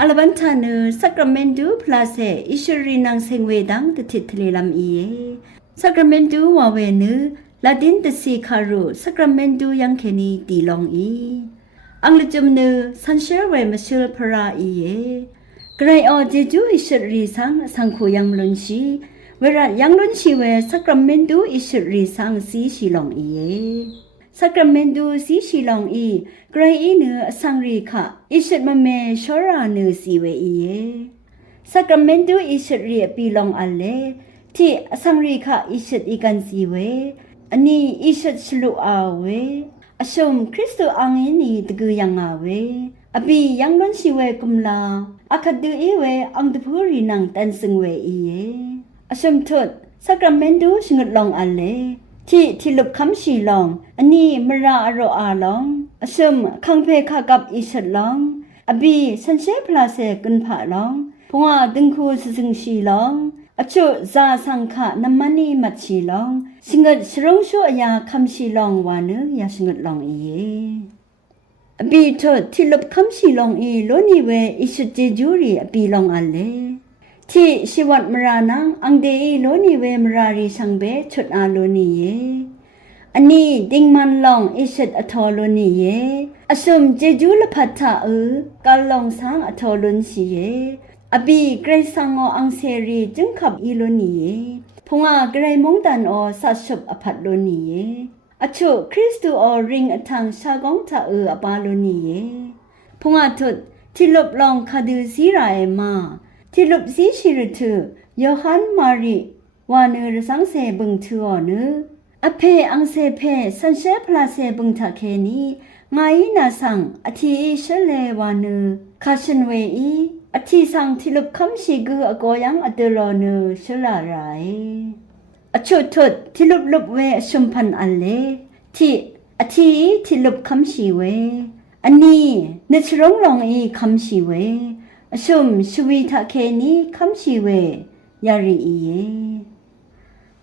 อัลบันทานูสักราเมนดูพลาเซอิชรีนังเซงเวดังติดทะเลลำอีสักราเมนดูวาเวนูลาดินตสีคารุสักราเมนดูยังเคนีตีลองอีอังลจุมนูสันเชเวมชิลพราอีไกรอเจจูอิชรีสังคูยังลุนชีเวลายังลุนชีเวสักราเมนดูอิชรีสังสีชิลองอีสักราเมนดูสีชิลองอีไกรอีเนือสังรีค่ะอิชมเมชอราเนือสีเวอีสักราเมนดูอิชรีปีลองอัลเลที่สังรีค่ะอิชอีกันสีเวอันนี้อิชชลุอาเวอชมคริสต์อังอินีตะกุยังอาเวอบียังลุนชีเวกุมลาอาคดูอีเวอังตพูรีนังตันซึงเวอีอชมทุดสักราเมนดูชงดลองอัลเลที่ลุบคำชีลองอันนี้มราอโรอาลองอชมคังเพคากับอิชลองอบีสันเชพลาเซกุนผาลองพงาดึงคูซึงชีลองอชุซาสังขะน้ำมันนี่มัดชีลองสิงดชรงชัวยาคำชีลองวานึยาสิงดลองอบีทดที่ลุบคำชีลองโลนีเวอิชเจจูรีอบีลองอัลเลที่ชีวัตมรานังอังเดอีโลนีเวมรารีสังเบชุดอาโลนีอันนี้ดิ่งมันลองอิชดอทอโลนีอสมเจจูลพัทธาการลองสังอทอลุนชีอบีเกรซังออังเซรีจึงขับอีโลนีพงาเกรมงตันอสัชบอภัดโลนีอชุคริสตูอริงอทังชากองทาอบาโลนีพงาทุดที่ลบลองคาดูซีรามาที่ลุบซีชิรุทูโยฮันมารีวานูรสังเซบึงทัวนูอเพอังเซเพสันเชพลาเซบึงทาเคนีงายนาสังอธิเชเลวานูคาชันเวอีอธิสังที่ลุบคำชิกุอโกยังอเดโลนูชลาไรอชุดทุดที่ลุบเวชุมพันอัลเลที่อธิที่ลุบคำชิเวอันนี้นึชรงลองคำชิเวอชมชวีทาเคนีคำชีเวยารี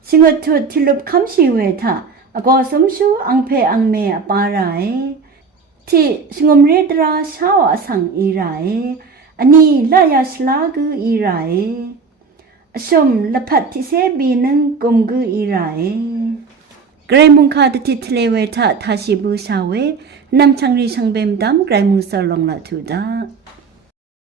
สิงห์ทุดที่ลุบคำชีเวทาอากอสมชูอังเพอังเมอปาไรที่สงมเรดราชาวอสังอีไรอันนี้ลายาสลากูอีไรอชมละพัดที่เซบีนึงกุมกูอีไรไกรมุงคาตติทเลเวทาทาชิบูชาเวนำชังรีชังเบมดำไกรมุงสลองละทุดา